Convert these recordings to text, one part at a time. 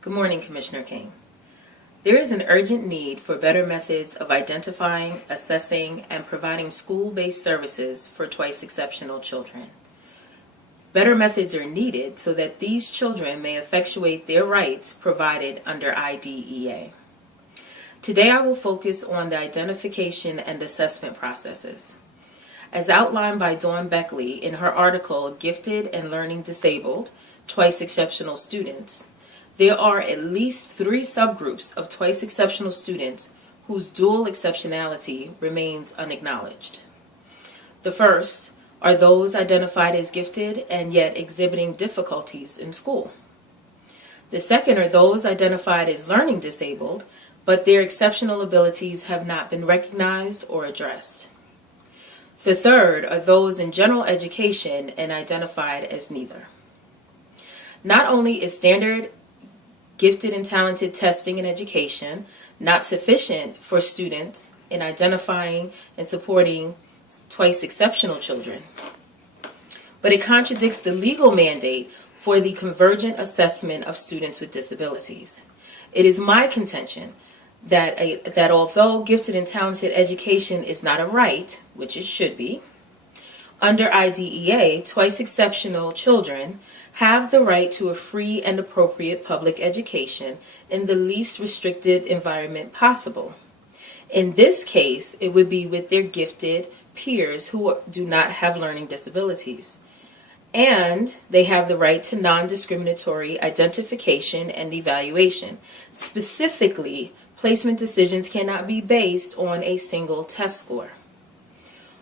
Good morning, Commissioner King. There is an urgent need for better methods of identifying, assessing, and providing school-based services for twice exceptional children. Better methods are needed so that these children may effectuate their rights provided under IDEA. Today I will focus on the identification and assessment processes. As outlined by Dawn Beckley in her article, Gifted and Learning Disabled, Twice Exceptional Students, there are at least 3 subgroups of twice exceptional students whose dual exceptionality remains unacknowledged. The first are those identified as gifted and yet exhibiting difficulties in school. The second are those identified as learning disabled, but their exceptional abilities have not been recognized or addressed. The third are those in general education and identified as neither. Not only is standard gifted and talented testing in education not sufficient for students in identifying and supporting twice exceptional children, but it contradicts the legal mandate for the convergent assessment of students with disabilities. It is my contention that although gifted and talented education is not a right, which it should be, under IDEA, twice exceptional children have the right to a free and appropriate public education in the least restricted environment possible. In this case, it would be with their gifted peers who do not have learning disabilities. And they have the right to non-discriminatory identification and evaluation. Specifically, placement decisions cannot be based on a single test score.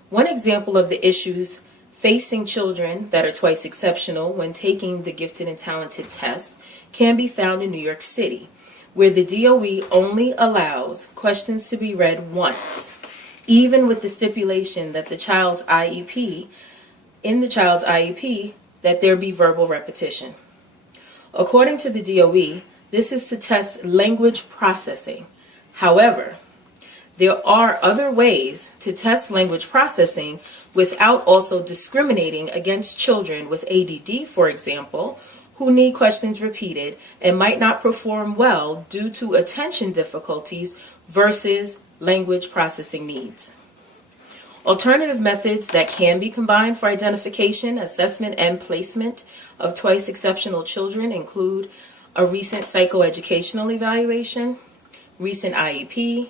One example of the issues facing children that are twice exceptional when taking the gifted and talented test can be found in New York City, where the DOE only allows questions to be read once, even with the stipulation that in the child's IEP, that there be verbal repetition. According to the DOE, this is to test language processing. However, there are other ways to test language processing without also discriminating against children with ADD, for example, who need questions repeated and might not perform well due to attention difficulties versus language processing needs. Alternative methods that can be combined for identification, assessment, and placement of twice exceptional children include a recent psychoeducational evaluation, recent IEP,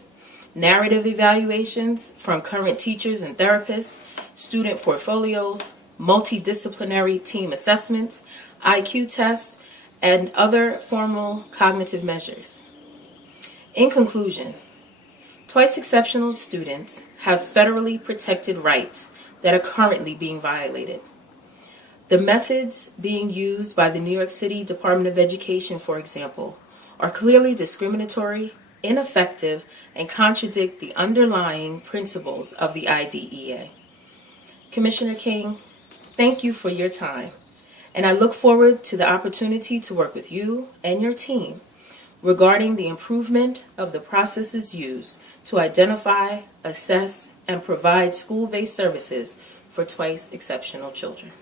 narrative evaluations from current teachers and therapists, student portfolios, multidisciplinary team assessments, IQ tests, and other formal cognitive measures. In conclusion, twice exceptional students have federally protected rights that are currently being violated. The methods being used by the New York City Department of Education, for example, are clearly discriminatory, ineffective, and contradict the underlying principles of the IDEA. Commissioner King, thank you for your time, and I look forward to the opportunity to work with you and your team regarding the improvement of the processes used to identify, assess, and provide school-based services for twice exceptional children.